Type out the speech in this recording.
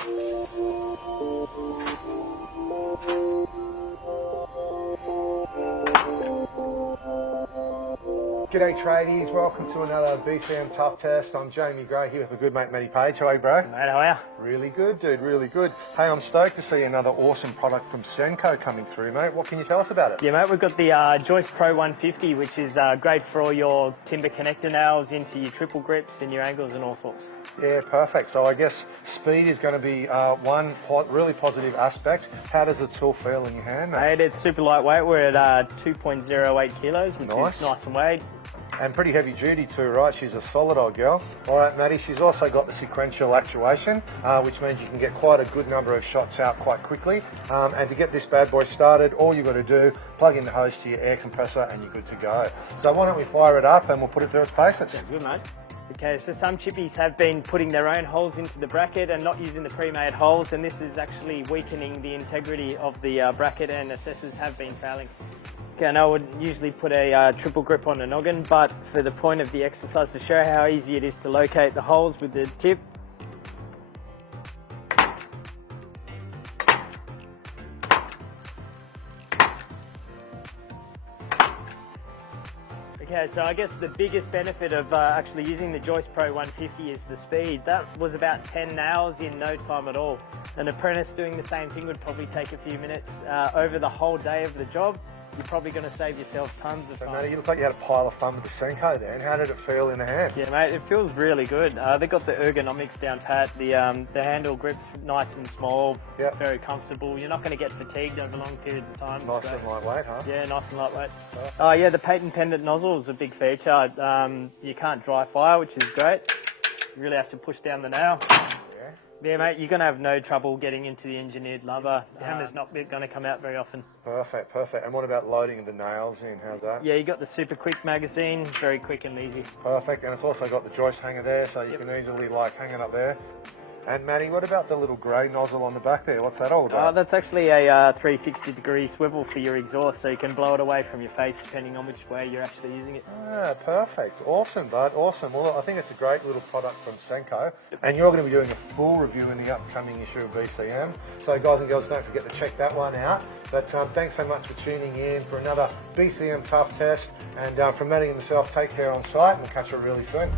G'day tradies, welcome to another BCM Tough Test. I'm Jamie Gray here with a good mate Matty Page. How are you, bro? Mate, how are you? Really good, dude, really good. Hey, I'm stoked to see another awesome product from Senco coming through, mate. What can you tell us about it? Yeah, mate, we've got the Joist Pro 150, which is great for all your timber connector nails into your triple grips and your angles and all sorts. Yeah, perfect. So I guess speed is going to be one really positive aspect. How does the tool feel in your hand, mate? Mate, it's super lightweight. We're at 2.08 kilos, which is nice and weighed. And pretty heavy duty too, right? She's a solid old girl. All right, Matty, she's also got the sequential actuation, which means you can get quite a good number of shots out quite quickly. And to get this bad boy started, all you've got to do, plug in the hose to your air compressor and you're good to go. So why don't we fire it up and we'll put it through its paces. Sounds good, mate. Okay, so some chippies have been putting their own holes into the bracket and not using the pre-made holes, and this is actually weakening the integrity of the bracket, and assessors have been failing. Okay, I know I would usually put a triple grip on the noggin, but for the point of the exercise, to show how easy it is to locate the holes with the tip, okay, so I guess the biggest benefit of actually using the Joist Pro 150 is the speed. That was about 10 nails in no time at all. An apprentice doing the same thing would probably take a few minutes. Over the whole day of the job, you're probably going to save yourself tons of time. Matty, you look like you had a pile of fun with the Senco there, and how did it feel in the hand? Yeah, mate, it feels really good. They've got the ergonomics down pat. The handle grip's nice and small, very comfortable. You're not going to get fatigued over long periods of time. Nice and lightweight, huh? Yeah, nice and lightweight. Yeah, the patent pendant nozzle is a big feature. You can't dry fire, which is great. You really have to push down the nail. Yeah, mate, you're going to have no trouble getting into the engineered lumber. The hammer's not going to come out very often. Perfect, perfect. And what about loading the nails in? How's that? Yeah, you got the super quick magazine, very quick and easy. Perfect, and it's also got the joist hanger there, so you can easily hang it up there. And Matty, what about the little grey nozzle on the back there? What's that all about? That's actually a 360-degree swivel for your exhaust, so you can blow it away from your face depending on which way you're actually using it. Ah, perfect. Awesome, bud. Awesome. Well, I think it's a great little product from Senco. And you're going to be doing a full review in the upcoming issue of BCM. So guys and girls, don't forget to check that one out. But thanks so much for tuning in for another BCM Tough Test. And from Matty and myself, take care on site and we'll catch you really soon.